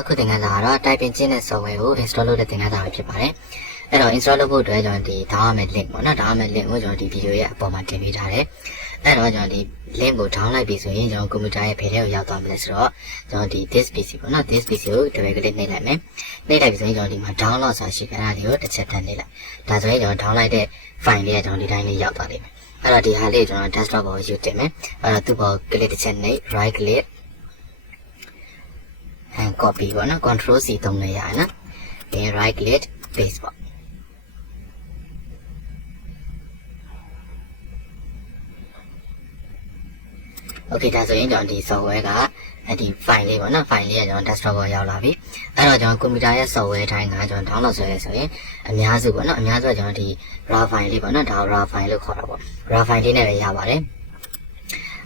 အခုသင်ခန်းစာကတော့ typing ကျင့်တဲ့ software ကို install လုပ်တဲ့သင်ခန်းစာပဲဖြစ်ပါတယ်အဲ့တော့ install လုပ်ဖို့အတွက်ကျွန်တော်ဒီ download link ပေါ့နော် download link ကိုကျွန်တော်ဒီ video ရဲ့အပေါ်မှာတင်ပေးထားတယ်အဲ့တော့ကျွန်တော်ဒီ link ကို download လိုက်ပြီဆိုရင်ကျွန်တော် computer ရဲ့ဖေထဲကိုရောက်သွားမယ်ဆိုတော့ကျွန်တော်ဒီ this pc ပေါ့နော် this pc ကို double click နှိပ်လိုက်မယ်နှိပ်လိုက်ပြီဆိုရင်ကျွန်တော်ဒီမှာ download ဆိုတာရှိတယ်အဲ့ဒါလေးကိုတစ်ချက်ထပ်နှိပ်လိုက်ဒါဆိုရင်ကျွန်တော် download လိုက်တဲ့ file လေးကကျွန်တော်ဒီတိုင်းလေးရောက်သွားလိမ့်မယ်အဲ့တော့ဒီဟာလေးကျွန်တော် desktop ပေါ်ကိုယူတင်မယ်အဲ့တော့သူ့ပေါ် click တစ်ချက်နှိပ် right click and copy ပေါ့နော် control c သုံးလို့ရတယ်နော်ပြီး right click paste ပေါ့Okay ဒါဆိုရင်ကျွန်တော်ဒီ software ကဒီ file လေးပေါ့နော် file လေးကကျွန်တော် desktop ပေါ်ရောက်လာပြီအဲ့တော့ကျွန်တော် computer ရဲ့ software တိုင်းကကျွန်တော် download ဆွဲရဆိုရင်အများစုပေါ့နော်အများစုကကျွန်တော်ဒီ raw file လေးပေါ့နော်ဒါ raw file လို့ခေါ်တာပေါ့ raw file လေးနဲ့ပဲရပါတယ်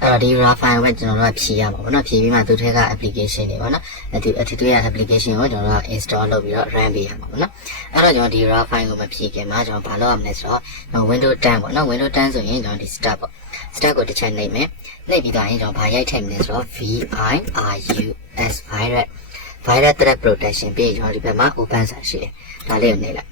အဲ့တော့ဒီ raw file ကိုကျွန်တော်တို့ကဖြည့်ရမှာပေါ့နော်ဖြည့်ပြီးမှသူ့ထဲက application တွေပေါ့နော်အထူးရ application ကိုကျွန်တော်တို့က install လုပ်ပြီးတော့ run ပေးရမှာပေါ့နော်အဲ့တော့ကျွန်တော်ဒီ raw file ကိုမဖြည့်ခင်မှာကျွန်တော်ဘာလုပ်ရမလဲဆိုတော့ Windows 10ပေါ့နော် Windows 10ဆိုရင်ကျွန်တော်ဒီ start ပေါ့ start ကိုတစ်ချက်နှိပ်မယ်နှိပ်ပြီးတော့ရင်ကျွန်တော်ဘာရိုက်ထည့်မလဲဆိုတော့ virus virus threat protection ပြီးကျွန်တော်ဒီဘက်မှာ open ဆိုတာရှိတယ်ဒါလေးကိုနှိပ်လိုက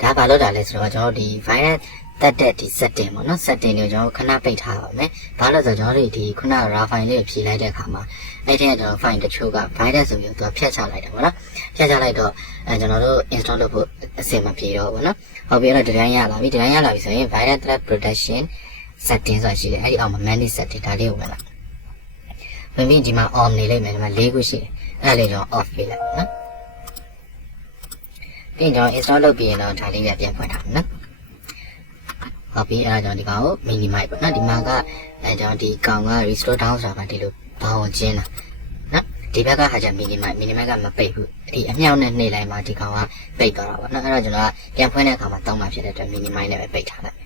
်ဒါဘာလို့တာလဲဆိုတော့ကျွန်တော်ဒီ virusတက်တဲ့ဒီ setting ပေါ့နော် setting ကိုကျွန်တော်ခဏပိတ်ထားပါမယ်။ဘာလို့ဆိုတော့ကျွန်တော်တို့ဒီခုန raw file လေးကိုဖြည့်လိုက်တဲ့အခါမှာအဲ့ဒီကကျွန်တော် file တချို့က virus ဆိုပြီးတော့သူကဖျက်ချလိုက်တယ်ပေါ့နော်။ဖျက်ချလိုက်တော့ကျွန်တော်တို့ install လုပ်ဖို့အဆင်မပြေတော့ဘူးနော်။ဟုတ်ပြီအဲ့တော့ဒီတိုင်းရလာပြီဒီတိုင်းရလာပြီဆိုရင် virus threat protection setting ဆိုတာရှိတယ်အဲ့ဒီအောက်မှာ manage setting ဒါလေးကိုဝင်လိုက်။ဝင်ပြီးဒီမှာ on နေလိမ့်မယ်ဒီမှာ၄ခုရှိတယ်။အဲ့ဒါလေးကျွန်တော် off ပေးလိုက်နော်။ပြီးရင်ကျွန်တော် install လုပ်ပြီးရင်တော့ဒါလေးကပြန်ဖွင့်ထားမယ်နော်။ဟုတ်ပြီအဲ့ဒါကြောင့်ဒီကောင်ကို minimize ပေါ့နော်ဒီမှာကကျွန်တော်ဒီကောင်က restore down ဆိုတာဒီလိုဘောင်းကျင်းတာနော်ဒီဘက်ကဟာကျ minimize ကမပိတ်ဘူးဒီအမြောက်နဲ့နှိပ်လိုက်မှဒီကောင်ကပိတ်သွားတာပေါ့နော်အဲ့တော့ကျွန်တော်ကပြန်ဖွင့်တဲ့အခါမှာတောင်းမှဖြစ်တဲ့အတွက် minimize နဲ့ပဲပိတ်ထားလိုက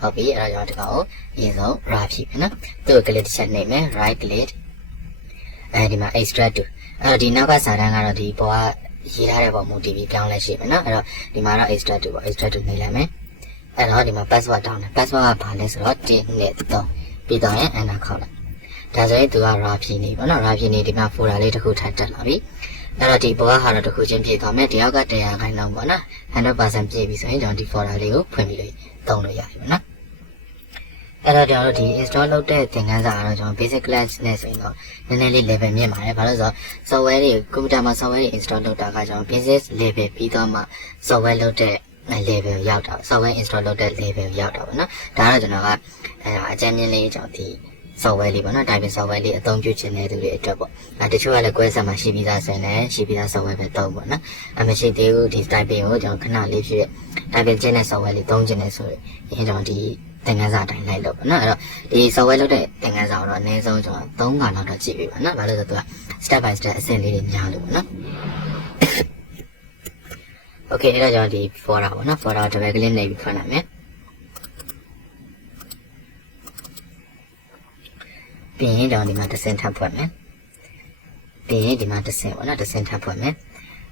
်ဟုတ်ပြီအဲ့ဒါကြောင့်ဒီကောင်ကိုအရင်ဆုံး raw ဖြည့်မယ်နော်သူ့ကို click တစ်ချက်နှိပ်မယ် right click ဒီမှာ extract to အဲ့တော့ဒီနောက်ကစာတန်းကတော့ဒီပေါ်ကရေးထားတဲ့ပုံမူတည်ပြီးပြောင်းလဲရှိမယ်နော်အဲ့တော့ဒီမှာတော့ extract to ပေါ့ extract to နှိပ်လိုက်မယ်အဲ့တော့ဒီမှာ password တောင်းတယ် password ကဘာလဲဆိုတော့1 2 3ပြီးတော့ရင် enter ခေါက်လိုက်ဒါဆိုရင်သူက raw ဖြည့်နေပေါ့နော် raw ဖြည့်နေဒီမှာ folder လေးတစ်ခုထပ်တက်လာပြီအဲ့တော့ဒီဘောကဟာတော့တစ်ခုချင်းဖြည့်သွားမယ်တယောက်က100ခိုင်နှုန်းပေါ့နော် 100% ဖြည့်ပြီဆိုရင်ကျွန်တော်ဒီ folder လေးကိုဖွင့်ပြီးသုံးလို့ရပြီပေါ့နော်အဲ့တော့ကျွန်တော်တို့ဒီ install လုပ်တဲ့သင်ခန်းစာကတော့ကျွန်တော် basic class နဲ့ဆိုရင်တော့နည်းနည်းလေး level မြင့်ပါတယ်ဘာလို့ဆိုတော့ software တွေ computer မှာ software တွေ install လုပ်တာကကျွန်တော် basic level ပြီးတော့မှ software လုပ်တဲ့level ရောက်တာ software install လုပ်တဲ့ level ရောက်တာပေါ့နော်ဒါကတော့ကျွန်တော်ကအကြမ်းမြင့်လေးကျွန်တော်ဒီ software လေးပေါ့နော် typing software လေးအသုံးပြုခြင်းတဲ့သူတွေအတွက်ပေါ့တချို့ကလည်းကွဲဆက်မှာရှိပြီးသားဆိုရင်လည်းရှိပြီးသား software ပဲသုံးပေါ့နော်မရှိသေးဘူးဒီ typing ကိုကျွန်တော်ခဏလေးဖြစ် typing ကျင့်တဲ့ software လေးသုံးခြင်းနဲ့ဆိုရင်ကျွန်တော်ဒီသင်ခန်းစာတိုင်းလိုက်လို့ပေါ့နော်အဲ့တော့ဒီ software လုပ်တဲ့သင်ခန်းစာတော့အနည်းဆုံးကျွန်တော်3ခါလောက်တော့ကြည့်ပြီပေါ့နော်ဘာလို့လဲဆိုတော့သူက step by step အဆင့်လေးတွေများလို့ပေါ့နော်Okay အဲ့ဒါကြောင့်ဒီ folder ပေါ့နော် folder တစ်ပဲကလေးနှိပ်ပြီးဖွင့်လိုက်မယ်ပြီးရင်တော့ဒီမှာတစ်ဆင့်ထပ်ဖွင့်မယ်ပြီးရင်ဒီမှာတစ်ဆင့်ပေါ့နော်တစ်ဆင့်ထပ်ဖွင့်မယ်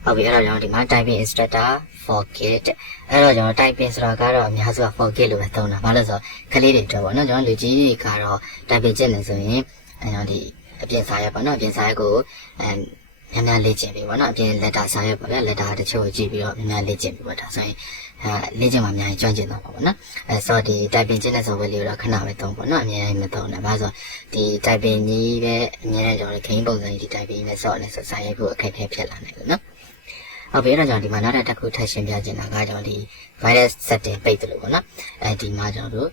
ဟုတ်ပြီအဲ့တော့ကျွန်တော်ဒီမှာ typing instructor forget အဲ့တော့ကျွန်တော် typing ဆိုတာကတော့အများစုက forget လို့ပဲသုံးတာဘာလို့ဆိုတော့ကလေးတွေတော့ပေါ့နော်ကျွန်တော်လူကြီးတွေကတော့ typing ကျင့်နေဆိုရင်ကျွန်တော်ဒီအပြင်စာရွက်ပေါ့နော်အပြင်စာရွက်ကိုများများလေ့ကျင့်ပြီပေါ့နော်အပြင် letter စာရွက်ပေါ့ဗျာ letter တချို့ကိုကြည့်ပြီးတော့များများလေ့ကျင့်ပြီပေါ့ဒါဆိုရင်လေ့ကျင့်မှအများကြီးကျွမ်းကျင်တော့မှာပေါ့နော်ဆိုတော့ဒီ typing ကျင့်တဲ့ software လေးကိုတော့ခဏပဲသုံးပေါ့နော်အများကြီးမသုံးနဲ့ဘာလို့ဆိုဒီ typing ကြီးပဲအများကြီးကျွန်တော် game ပုံစံကြီးဒီ typing နဲ့ဆော့နေဆိုစာရွက်ကိုအခက်အခဲဖြစ်လာနိုင်တယ်နော်ဟုတ်ပြီအဲ့တော့ကျွန်တော်ဒီမှာနောက်တစ်ခုထပ်ရှင်းပြချင်တာကကျွန်တော်ဒီ virus setting ပိတ်တယ်လို့ပေါ့နော်ဒီမှာကျွန်တော်တို့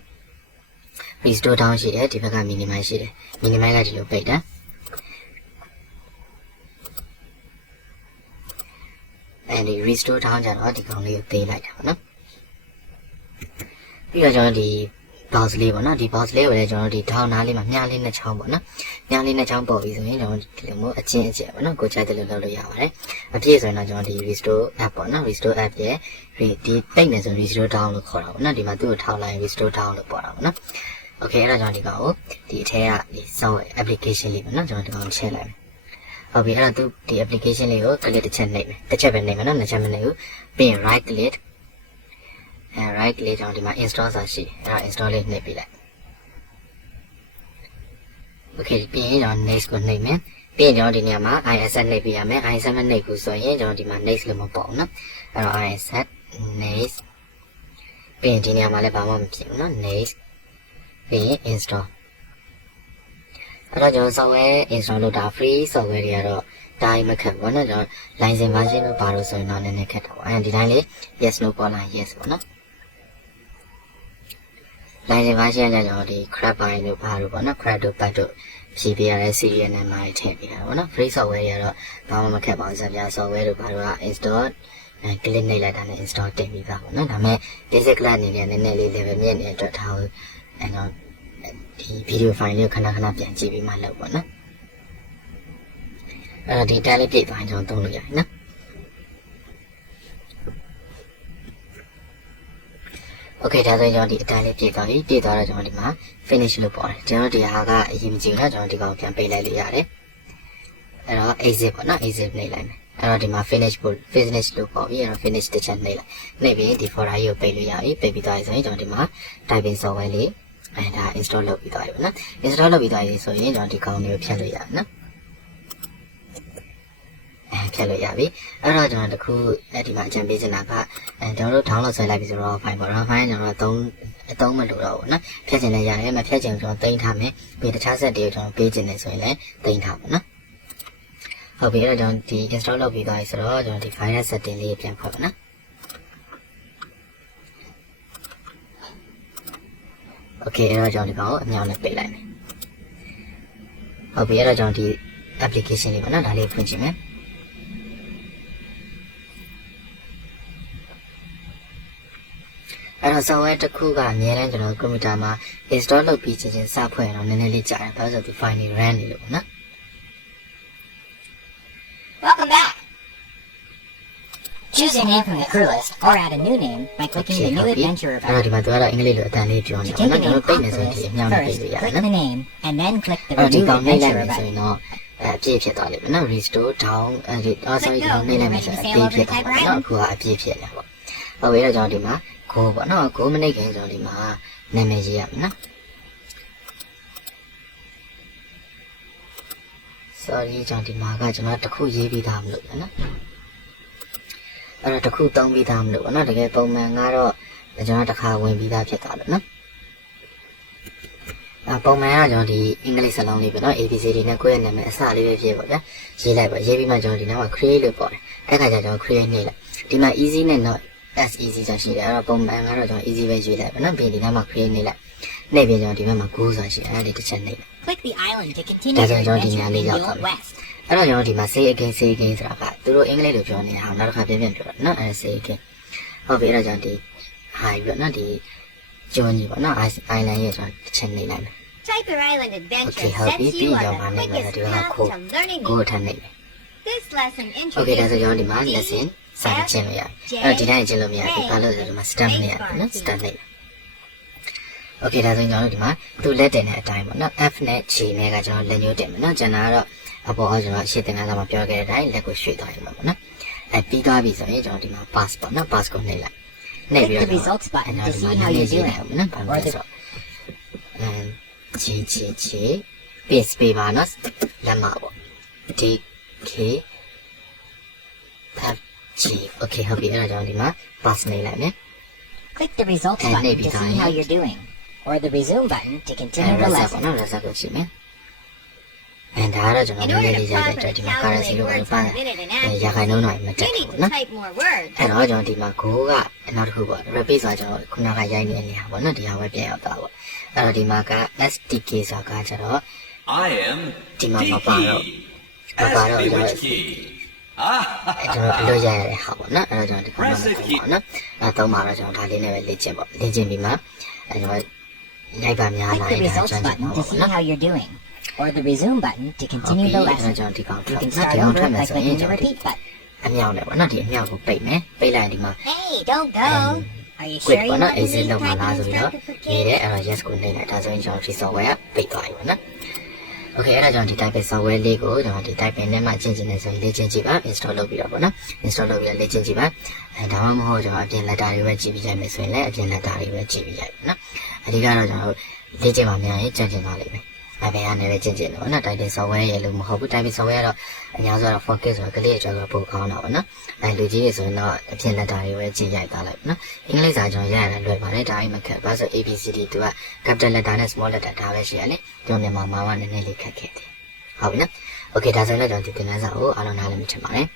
restore down ရှိတယ်ဒီဘက်က minimize ရှိတယ် minimize ကဒီလိုပိတ်တယ်ဒီ restore down ကြတော့ဒီကောင်လေးကိုသေးလိုက်တာပေါ့နော်ပြီးတော့ကျွန်တော်ဒီ box လေးပေါ့နော်ဒီ box လေးကိုလည်းကျွန်တော်ဒီ down နားလေးမှာမြားလေးနှစ်ချောင်းပေါ့နော်မြားလေးနှစ်ချောင်းပေါ်ပြီးဆိုရင်ကျွန်တော်ဒီလိုမျိုးအချင်းပေါ့နော်ကိုကြိုက်တယ်လို့လုပ်လို့ရပါတယ်အပြည့်ဆိုရင်တော့ကျွန်တော်ဒီ restore app ပေါ့နော် restore app ရဲ့ဒီပိတ်နေဆို restore down လို့ခေါ်တာပေါ့နော်ဒီမှာသူ့ကိုထောက်လိုက် restore down လို့ပေါ်တာပေါ့နော် okay အဲ့ဒါကြောင့်ဒီကောင်ကိုဒီအထက်ကဒီ software application လေးပေါ့နော်ကျွန်တော်ဒီကောင်ထည့်လိုက်မယ်ဟုတ်ပြီအဲ့တော့သူဒီ application လေးကို click တစ်ချက်နှိပ်မယ်တစ်ချက်ပဲနှိပ်မယ်နော်နှစ်ချက်မနှိပ်ဘူးပြီးရင် right click right click ကြောင့်ဒီမှာ install ဆိုတာရှိတယ်အဲ့ဒါ install လေးနှိပ်ပြီးလိုက် okay ပြီးရင်ကျွန်တော် next ကိုနှိပ်မယ် ပြီးရင်ကျွန်တော်ဒီနေရာမှာ IS နှိပ်ပြရမယ် IS မနှိပ်ဘူးဆိုရင်ကျွန်တော်ဒီမှာ next လို့မပေါ့နော်အဲ့တော့ IS next ပြီးရင်ဒီနေရာမှာလည်းဘာမှမဖြစ်ဘူးနော် next ပြီးရင် install အဲ့တော့ကျွန်တော် software install လုပ်တာ free software တွေကတော့တိုင်းမခက်ဘူးနော်ကျွန်တော် license version လို့ပါလို့ဆိုရင်တော့နည်းနည်းခက်တာပေါ့အဲဒီတိုင်းလေး yes no ပေါ်လာ yes ပေါ့နော် license version ကကျွန်တော်ဒီ crap ပိုင်းတို့ပါလို့ပေါ့နော် crap တို့ pack တို့ဖြည့်ပေးရတဲ့ serial number တွေထည့်ပေးတာပေါ့နော် free software တွေကတော့ဘာမှမခက်ပါဘူးစပြ software တို့ဘာလို့က install click နှိပ်လိုက်တာနဲ့ install တင်ပြီးပါပေါ့နော်ဒါပေမဲ့ basic class အနေနဲ့နည်းနည်းလေး level မြင့်နေတဲ့အတွက်ထားလို့အဲ့တော့ဒီ video file လေးကိုခဏခဏပြန်ကြည့်ပြီးမှလုပ်ပေါ့နော်အဲ့တော့ဒီ tab လေးပြည့်သွားရင်ကျွန်တော်သုံးလို့ရတယ်နော် Okay ဒါဆိုရင်ကျွန်တော်ဒီအတိုင်းလေးပြည့်သွားပြီပြည့်သွားတော့ကျွန်တော်ဒီမှာ finish လို့ပေါ့တယ်ကျွန်တော်ဒီဟာကအရင်မကြည့်ဘူးနော်ကျွန်တော်ဒီကောင်ပြန်ပိတ်လိုက်လို့ရတယ်အဲ့တော့ exit ပေါ့နော် exit နှိပ်လိုက်မယ်အဲ့တော့ဒီမှာ finish လို့ပေါ့ပြီအဲ့တော့ finish တစ်ချက်နှိပ်လိုက်နှိပ်ပြီးဒီ folder ကြီးကိုပိတ်လို့ရပြီပိတ်ပြီးသွားပြီဆိုရင်ကျွန်တော်ဒီမှာ typing software လေးအဲ့ဒါ install လုပ်ပြီးသွားပြီပေါ့နော် install လုပ်ပြီးသွားပြီဆိုရင်ကျွန်တော်ဒီကောင်လေးကိုဖြတ်လို့ရတယ်နော်ဖြတ်လို့ရပြီအဲ့တော့ကျွန်တော်တခုဒီမှာအကြံပေးချင်တာကကျွန်တော်တို့ download ဆွဲလိုက်ပြီဆိုတော့ file ပေါ့ raw file ကျွန်တော်တို့အသုံးမလို့တော့ဘူးနော်ဖြတ်ချင်လည်းရတယ်မဖြတ်ချင်ကျွန်တော်တင်ထားမယ်ပြီးတခြား set တွေကိုကျွန်တော်ပေးချင်တယ်ဆိုရင်လည်းတင်ထားပါနော်ဟုတ်ပြီအဲ့တော့ကျွန်တော်ဒီ install လုပ်ပြီးသွားပြီဆိုတော့ကျွန်တော်ဒီ file setting လေးပြန်ဖွင့်ပါနော် Okay အဲ့တော့ကျွန်တော်ဒီကောင်ကိုအမြောက်နဲ့ပိတ်လိုက်မယ်ဟုတ်ပြီအဲ့တော့ကျွန်တော်ဒီ application လေးပေါ့နော်ဒါလေးဖွင့်ကြည့်မယ်အဲ့တော့ software တစ်ခုကအများအားကျွန်တော် computer မှာ install လုပ်ပြီးချင်းစဖွင့်ရင်တော့နည်းနည်းလေးကြာတယ်ဘာလို့ဆိုဒီ file တွေ run နေလို့ပေါ့နော် Welcome back. Choose a name from the crew list or add a new name by clicking the new adventure အဲ့တော့ဒီမှာသူကတော့အင်္ဂလိပ်လိုအတန်လေးပြောနေတယ်နော်ကျွန်တော်ပိတ်နေဆိုရင်ဒီအမြောက်နဲ့ပိတ်လို့ရတယ် click နော် the name and then click the အဲ့ဒီ new ကောင်နှိပ်လိုက် adventure မယ်ဆိုရင် button. တော့အပြည့်ဖြစ်သွားလိမ့်မယ်နော် restore down ဒီ sorry ဒီကောင်နှိပ်လိုက်မယ်ဆိုရင်အပြည့်ဖြစ်သွားပါနော်အခုကအပြည့်ဖြစ်နေပါပေါ့ဟုတ်ပြီအဲ့တော့ကျွန်တော်ဒီမှာ go ပေါ့နော် go မနှိပ်ခင်ကျွန်တော်ဒီမှာနာမည်ရေးရမယ်နော် sorry ကျွန်တော်ဒီမှာကကျွန်တော်တခုရေးပြီးသားမလို့နော်အဲ့တော့တခုသုံးပြီးသားမလို့ပေါ့နော်တကယ်ပုံမှန်ကတော့ကျွန်တော်တစ်ခါဝင်ပြီးသားဖြစ်သွားလို့နော်ပုံမှန်ကကျွန်တော်ဒီအင်္ဂလိပ်စာလုံးလေးပဲနော် ABC တွေနဲ့ကိုယ့်ရဲ့နာမည်အစလေးပဲဖြစ်ပေါ့ဗျာရေးလိုက်ပါရေးပြီးမှကျွန်တော်ဒီနောက်မှာ create လို့ပေါ့တယ်အဲ့ခါကျကျွန်တော် create နှိပ်လိုက်ဒီမှာ easy နဲ့ not as easy ဆိုရှိတယ်အဲ့တော့ပုံမှန်ကတော့ကျွန်တော် easy ပဲရေးလိုက်ပါနော်ပြီးဒီနောက်မှာ create နှိပ်လိုက်နှိပ်ပြီးကျွန်တော်ဒီဘက်မှာ go ဆိုရှိတယ်အဲ့ဒီတစ်ချက်နှိပ်လိုက် Click the island to continue your adventure in the Old West. အဲ့တော့ကျွန်တော်ဒီမှာ say again ဆိုတာကသူတို့အင်္ဂလိပ်လိုပြောနေတာဟာနောက်တစ်ခါပြန်ပြောတာနော်အဲ့ say again ဟုတ်ပြီအဲ့တော့ကျွန်တော်ဒီ hi ပြီးတော့နော်ဒီကျွန်းကြီးပေါ့နော် island ရဲ့ကျွန်တော်တစ်ချက်နှိပ်လိုက်မယ် Type your island adventure Okay, sets happy you on video the man, quickest do you path have to learning go new. ထပ်နှိပ်မယ် This lesson Okay ဒါဆိုကျွန်တော် introduces ဒီမှာ lesson စာကျင့်လို့ရတယ်အဲ့တော့ဒီတိုင်းကျင့်လို့မရဘူးဘာလို့လဲဆိုတော့ဒီမှာ stamp နဲ့ရတယ်နော် stamp နဲ့Okay ဒါဆိုရင်ကျွန်တော်တို့ဒီမှာသူလက်တင်တဲ့အတိုင်းပေါ့နော် F နဲ့ G နဲ့ကကျွန်တော်လက်ညှိုးတင်မယ်နော်ကျန်တာကတော့အပေါ်ကကျွန်တော်ရှေ့တင်ကစားမှာပြောခဲ့တဲ့အတိုင်းလက်ကိုရွှေ့သွားရင်ပေါ့နော်ပြီးသွားပြီဆိုရင်ကျွန်တော်ဒီမှာ pass ပေါ့နော် pass ကိုနှိပ်လိုက်နှိပ်ပြီး Click the တော့ results button to ဒီ see မှာ how နည်းန you're ည်းရေး doing. လိုက်အောင်နော်ဘာလို့လဲဆိုတော့G paste ပေးပါနော်လက်မပေါ့ D K tab G Okay ဟုတ်ပြီအဲ့ဒါကြောင့်ဒီမှာ pass နှိပ်လိုက်မယ် Click the results button to see how you're doing, or the resume button to continue the lesson. နော်လက်စပ်ကိုရှိမယ်ဒါကတော့ကျွန်တော် In နည်းန order ည်း to လေးရိုက်လိုက် properly တော့ဒီမှာ currency calculate လို့ words ပါ per minute and ရာ answer, ခိုင်နှုန်းတော့မတက် you ဘူး need to နော် type more words. အဲ့တော့ကျွန်တော်ဒီမှာ go ကနောက်တစ်ခုပေါ့ repeat ဆိုတာကျွန်တော်ခုနကရိုက်နေတဲ့နေရာပေါ့နော်ဒီဟာပဲပြန်ရောက်သွားပေါ့အဲ့တော့ဒီမှာက STK ဆိုတာကကျတော့ I am ဒီမှာမပါတော့မပါတော့ကျွန်တော် key. ကျွန်တော်အလို့ရရတဲ့ဟာပေါ့နော်အဲ့တော့ကျွန်တော်ဒီကောင်မှာပေါ့နော်အဲ့တော့မှာတော့ကျွန်တော်ဒါလေးနဲ့ပဲလေ့ကျင့်ပေါ့လေ့ကျင့်ပြီးမှအဲ့ကျွန်တော်ရိုက်ပါများလာ Click the ရင်ဒါ results ကျွန်တော် button to ပေါ့ see နော် how you're doing, or the resume button to continue the အဲ့ lesson. ကျွန်တော်ဒီကောင် You ထွက် can နော် start ဒီကောင် over ထွက်မယ် by ဆိုရင် clicking ကျွန် the တော်ဒီ repeat button. အမြောက်နဲ့ပေါ့နော်ဒီအမြောက်ကိုပိတ်မယ်ပိတ်လိုက်ဒီမှာ Hey, don't go. Are you quick sure you ပေါ့ want နော် to exit use လုပ်မှာ typing လားဆိုပြီးတော့ instructor for နေ kids? တယ်အဲ့တော့ yes ကိုနှိပ်လိုက်ဒါဆိုရင်ကျွန်တော်ဒီ software ကပိတ်သွားပြီပေါ့နော် Okay အဲ့ဒါကြောင့်ဒီ typing software လေးကိုကျွန်တော်ဒီ typing နဲ့မှကျင့်နေဆိုရင်လေ့ကျင့်ကြည့်ပါ install လုပ်ပြီးတော့ပေါ့နော် install လုပ်ပြီးတော့လေ့ကျင့်ကြည့်ပါဒါမှမဟုတ်ကျွန်တော်အပြင် letter တွေပဲကြည့်ပြီးရိုက်မယ်ဆိုရင်လည်းအပြင် letter တွေပဲကြည့်ပြီးရိုက်ပါနော်အဓိကတော့ကျွန်တော်လေ့ကျင့်ပါများရင်ကြံ့ကျင်သွားလိမ့်မယ် ဘယ်ကနေပဲကျင့်တော့နော် typing software ရဲ့လို့မဟုတ်ဘူး typing software ကတော့အများဆုံးတော့ focus ဆိုတော့ကလေးတွေပိုကောင်းတာပေါ့နော်လူကြီးတွေဆိုရင်တော့အပြင်လက်တာတွေပဲကြည့်ရိုက်သွားလိုက်နော်အင်္ဂလိပ်စာကျွန်တော်ရရတယ်လွယ်ပါတယ်ဒါအိမ်မခက်ပါဆို ABCD သူက capital letter နဲ့ small letter ဒါပဲရှိရလေကျွန်တော်မြန်မာမှာနည်းနည်းလေးခက်ခဲတယ်ဟုတ်ပြီနော် okay ဒါဆိုရင်လည်းကျွန်တော်ဒီသင်ခန်းစာကိုအားလုံးနားလည်မိချင်ပါတယ်